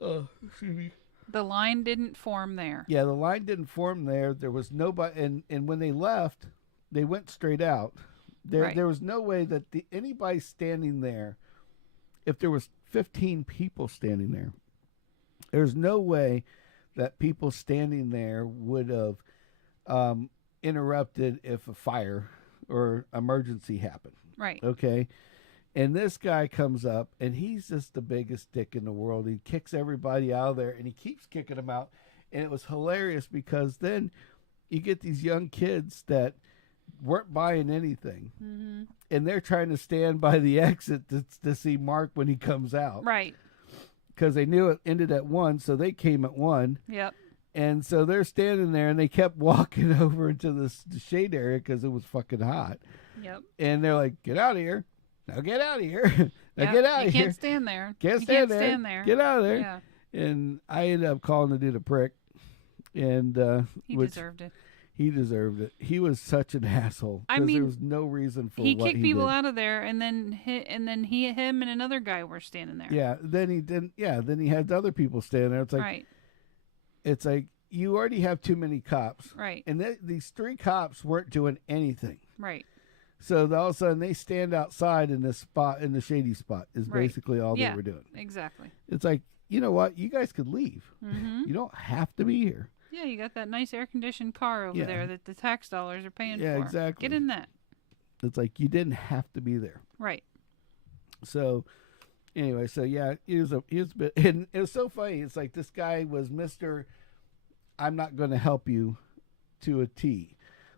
excuse me. The line didn't form there. Yeah, the line didn't form there. There was nobody, and when they left, they went straight out. There was no way that anybody standing there, if there was 15 people standing there, there's no way that people standing there would have interrupted if a fire or emergency happened. Right. Okay. And this guy comes up, and he's just the biggest dick in the world. He kicks everybody out of there, and he keeps kicking them out. And it was hilarious because then you get these young kids that weren't buying anything, and they're trying to stand by the exit to see Mark when he comes out. Right. Because they knew it ended at 1, so they came at 1. Yep. And so they're standing there, and they kept walking over into the shade area because it was fucking hot. Yep. And they're like, get out of here. Now get out of here. Now get out of here. You can't stand there. Can't you stand can't there. stand there. Get out of there. Yeah. And I ended up calling the dude a prick. And he deserved it. He deserved it. He was such an asshole. I mean, there was no reason for he what kicked he people did. out of there, and then him and another guy were standing there. Yeah. Then he didn't. Yeah. Then he had other people standing there. It's like, right. It's like you already have too many cops. Right. And these 3 cops weren't doing anything. Right. So all of a sudden they stand outside in this spot, in the shady spot, is basically all they were doing. Exactly. It's like, you know what? You guys could leave. Mm-hmm. You don't have to be here. Yeah, you got that nice air-conditioned car over there that the tax dollars are paying for. Yeah, exactly. Get in that. It's like you didn't have to be there. Right. So, anyway, he was a bit, and it was so funny. It's like this guy was Mr. I'm not going to help you to a T.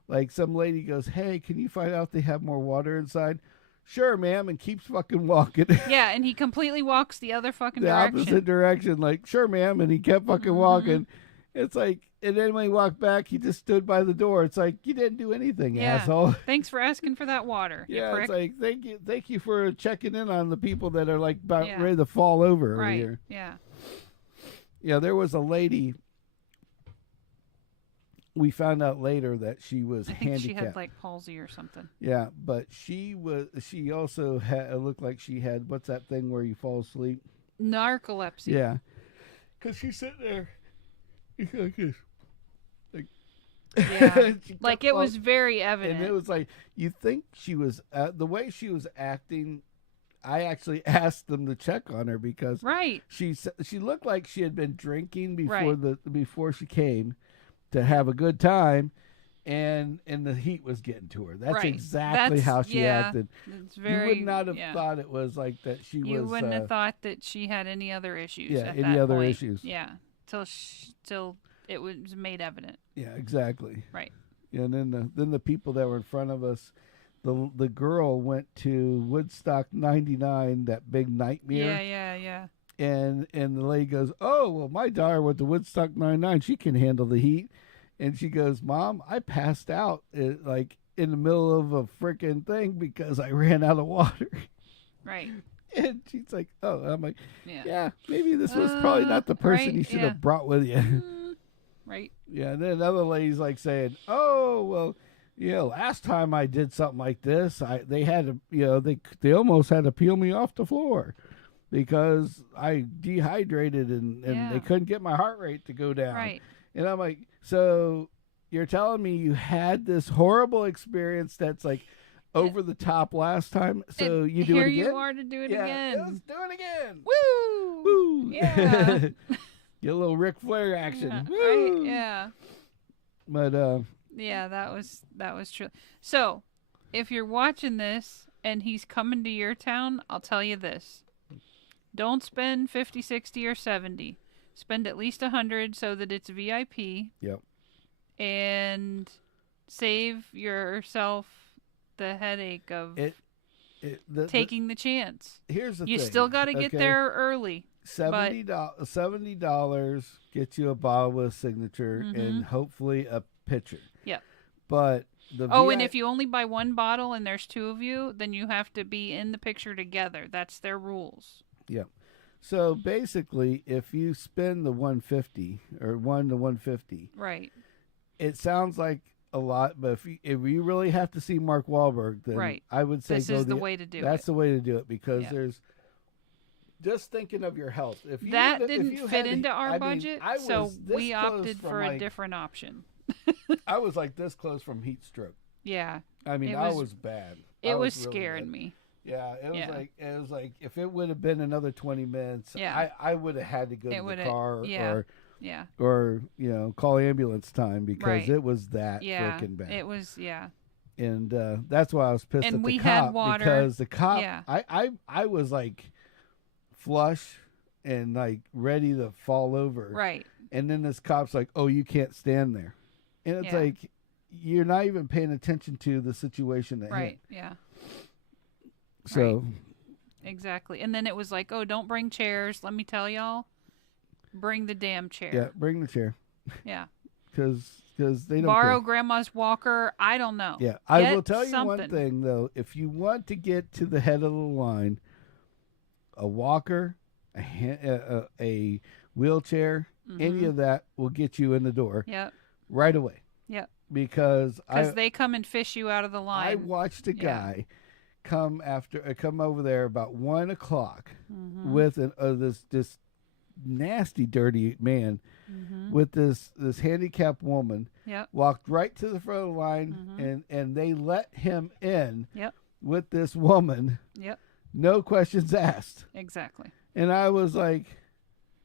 Like some lady goes, hey, can you find out if they have more water inside? Sure, ma'am, and keeps fucking walking. Yeah, and he completely walks the other fucking direction. The opposite direction. Like, sure, ma'am, and he kept fucking walking. It's like, and then when he walked back, he just stood by the door. It's like, you didn't do anything, asshole. Thanks for asking for that water. Yeah, you prick. it's like, thank you for checking in on the people that are like about ready to fall over here. Yeah. Yeah, there was a lady. We found out later that she was handicapped. She had like palsy or something. Yeah, but she also had, it looked like she had, what's that thing where you fall asleep? Narcolepsy. Yeah. Because she's sitting there. Like this. Yeah. Like it was very evident. And it was like, you think she was, the way she was acting, I actually asked them to check on her because she looked like she had been drinking before she came to have a good time, and the heat was getting to her. That's exactly how she acted. You would not have thought it was like that. You wouldn't have thought that she had any other issues. Yeah, any other issues. Yeah, till it was made evident. Yeah, exactly. Right. Yeah, and then the people that were in front of us, the girl went to Woodstock '99, that big nightmare. Yeah. And the lady goes, oh, well, my daughter went to Woodstock '99. She can handle the heat. And she goes, Mom, I passed out like in the middle of a freaking thing because I ran out of water. Right. And she's like, oh, I'm like, yeah maybe this was probably not the person you should have brought with you. Right. Yeah. And then another lady's like saying, oh, well, last time I did something like this, they had to, they almost had to peel me off the floor because I dehydrated and they couldn't get my heart rate to go down. Right. And I'm like, so you're telling me you had this horrible experience that's like over the top last time, so you do it again? Here you are to do it again. Let's do it again. Woo! Woo! Yeah. Get a little Ric Flair action. Yeah. Woo! Right? Yeah. But yeah, that was true. So, if you're watching this and he's coming to your town, I'll tell you this. Don't spend 50, 60, or 70. Spend at least 100 so that it's VIP. Yep. And save yourself the headache of taking the chance. Here's the thing. You still got to get there early. $70 gets you a bottle with a signature and hopefully a pitcher. Yep. But and if you only buy one bottle and there's 2 of you, then you have to be in the picture together. That's their rules. Yep. So basically, if you spend the $150 or $1 to $150, right? It sounds like a lot, but if you really have to see Mark Wahlberg, then Right. I would say This is the way to do That's it. the way to do it because Yeah. there's just thinking of your health. If you That if didn't you fit had into our I mean, budget, I so was this we close opted from, for a like, different option. I was like this close from heat stroke. Yeah. I mean, I was bad. I It was really scaring bad. me. Yeah, it was Yeah. like if it would have been another 20 minutes, Yeah. I would have had to go to the car Yeah. Yeah. or call ambulance time because Right. it was that Yeah. freaking bad. It was, yeah. And that's why I was pissed And at we the had cop water. because the cop, Yeah. I was like flush and like ready to fall over. Right. And then this cop's like, "Oh, you can't stand there," and it's Yeah. like you're not even paying attention to the situation at hand. Right. Yeah. So Exactly. And then it was like, oh, don't bring chairs. Let me tell y'all, bring the damn chair. yeah, bring the chair Yeah. because they don't Borrow care. grandma's walker. I don't know. Yeah, I Get will tell you one something. thing though: if you want to get to the head of the line, a walker, a wheelchair, any of that will get you in the door Yep. right away. Yep. Because they come and fish you out of the line. I watched a guy come over there about 1 o'clock with this nasty, dirty man with this handicapped woman. Yep. Walked right to the front of the line, and they let him in. Yep. With this woman. Yep. No questions asked. Exactly. And I was like,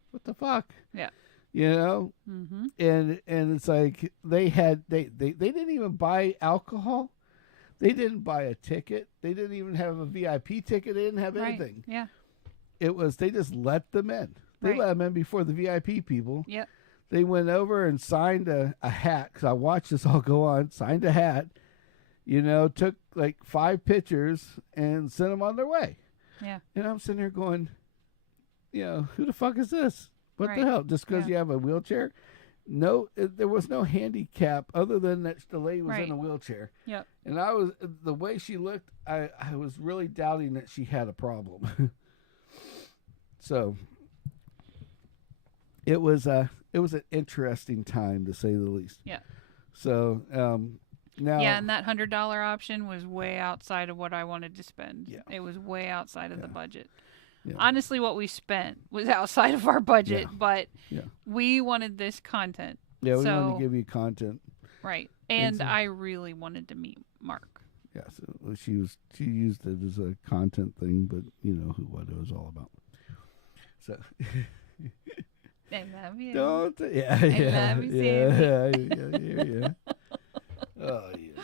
what the fuck? Yeah. You know? Mm-hmm. And it's like they didn't even buy alcohol. They didn't buy a ticket. They didn't even have a VIP ticket. They didn't have anything. Yeah. It was they just let them in. They let them in before the VIP people. Yep. They went over and signed a hat, because I watched this all go on, signed a hat, took like 5 pictures and sent them on their way. Yeah. And I'm sitting there going, who the fuck is this? What the Right. hell? Just because you have a wheelchair? No, there was no handicap other than that the lady was in a wheelchair. Yep. And the way she looked, I was really doubting that she had a problem. So it was an interesting time, to say the least. Yeah. So now. Yeah, and that $100 option was way outside of what I wanted to spend. Yeah. It was way outside of the budget. Yeah. Honestly, what we spent was outside of our budget, but Yeah. we wanted this content. Yeah, we wanted to give you content. Right. And I really wanted to meet Mark. Yeah, so she used it as a content thing, but you know what it was all about. So I love you. don't love you, yeah. Oh yeah.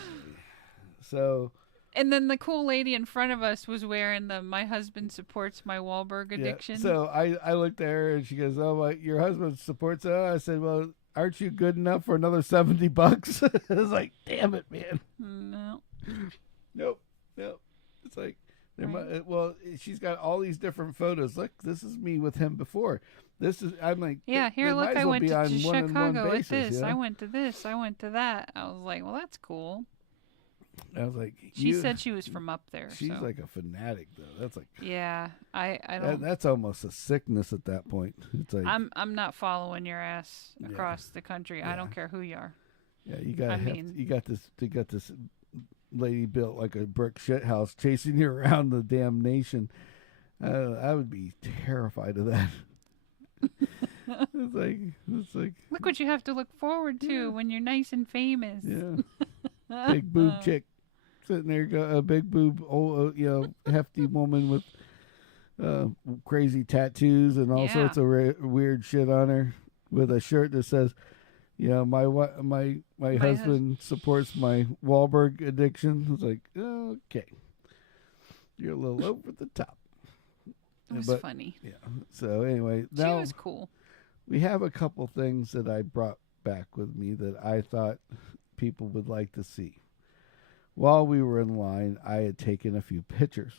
So. And then the cool lady in front of us was wearing the "My husband supports my Wahlberg addiction." Yeah. So I looked at her and she goes, "Oh, your husband supports it." I said, "Well, aren't you good enough for another $70?" I was like, "Damn it, man." No. Nope. It's like, she's got all these different photos. Look, this is me with him before. I'm like, yeah, here, they look, might as I well went be to on one-on-one Chicago with basis, this. I went to this. I went to that. I was like, well, that's cool. I was like, she said she was from up there. She's so. like a fanatic, though. That's like, yeah, I don't. That's almost a sickness at that point. It's like, I'm not following your ass across the country. I don't care who you are. Yeah, you got this lady built like a brick shit house chasing you around the damn nation. I would be terrified of that. It's like look what you have to look forward to when you're nice and famous. Yeah, big boob chick sitting there, a big boob, hefty woman with crazy tattoos and all sorts of weird shit on her, with a shirt that says, my husband supports my Wahlberg addiction. It's like, okay, you're a little over the top. It was funny. Yeah. So anyway, she now was cool. We have a couple things that I brought back with me that I thought people would like to see. While we were in line, I had taken a few pictures.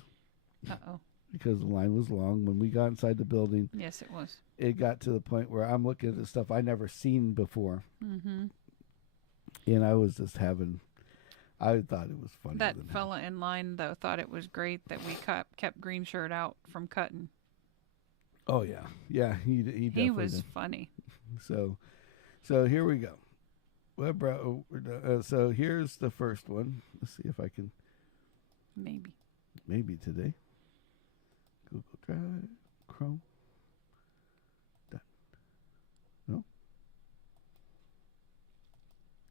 Uh-oh. Because the line was long. When we got inside the building, yes, it was. It got to the point where I'm looking at the stuff I never seen before. Mm-hmm. And I was just I thought it was funny. That fella in line, though, thought it was great that we kept Green Shirt out from cutting. Oh, yeah. Yeah, he definitely He was did. funny. So here we go. web browser. So here's the first one. Let's see if I can. Maybe today. Google Drive, Chrome. Done. No.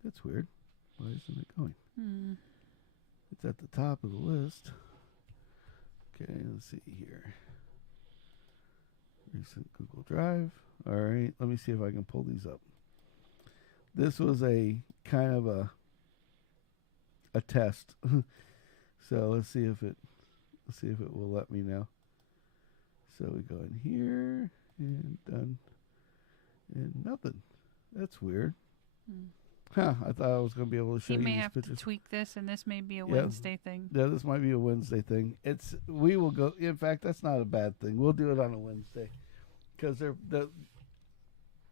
That's weird. Why isn't it going? It's at the top of the list. Okay, let's see here. Recent Google Drive. All right, let me see if I can pull these up. This was a kind of a test. So let's see if it will let me now. So we go in here and done. And nothing. That's weird. Huh, I thought I was going to be able to show you may these have pictures. to tweak this, and this may be a Wednesday thing. Yeah, this might be a Wednesday thing. We will go. In fact, that's not a bad thing. We'll do it on a Wednesday because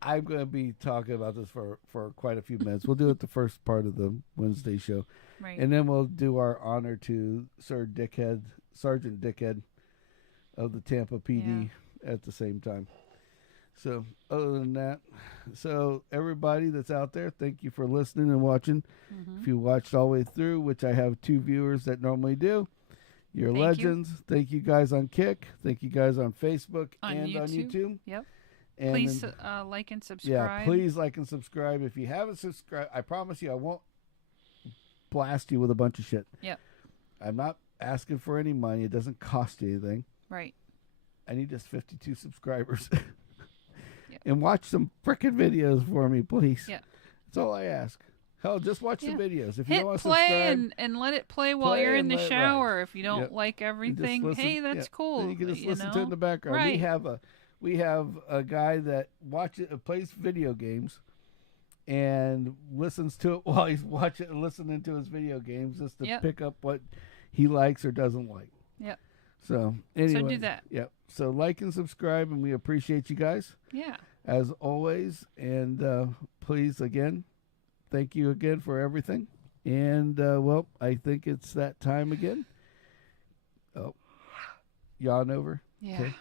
I'm going to be talking about this for quite a few minutes. We'll do it the first part of the Wednesday show, right? And then we'll do our honor to Sergeant Dickhead of the Tampa PD at the same time. So other than that, so everybody that's out there, thank you for listening and watching. If you watched all the way through, which I have 2 viewers that normally do, you're legends. Thank you guys on Kick. Thank you guys on Facebook and on YouTube. Yep. And please like and subscribe. Yeah, please like and subscribe. If you haven't subscribed, I promise you I won't blast you with a bunch of shit. Yep. I'm not asking for any money. It doesn't cost you anything. Right. I need just 52 subscribers. Yep. And watch some frickin' videos for me, please. Yeah. That's all I ask. Hell, just watch the videos. If you hit don't want to play subscribe, and let it play while you're in the shower. If you don't like You everything, just listen, hey, that's cool. Then you can just listen know? to it in the background. Right. We have a guy that plays video games and listens to it while he's listening to his video games just to pick up what he likes or doesn't like. Yep. So anyway, so do that. Yep. So like and subscribe, and we appreciate you guys. Yeah. As always, and please again, thank you again for everything. And well, I think it's that time again. Oh, yawn over. Yeah. Okay.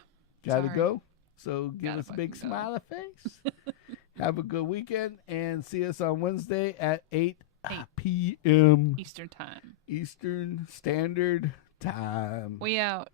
Gotta go. So give us a big go. smiley face. Have a good weekend, and see us on Wednesday at 8 p.m. Eastern Time. Eastern Standard Time. We out.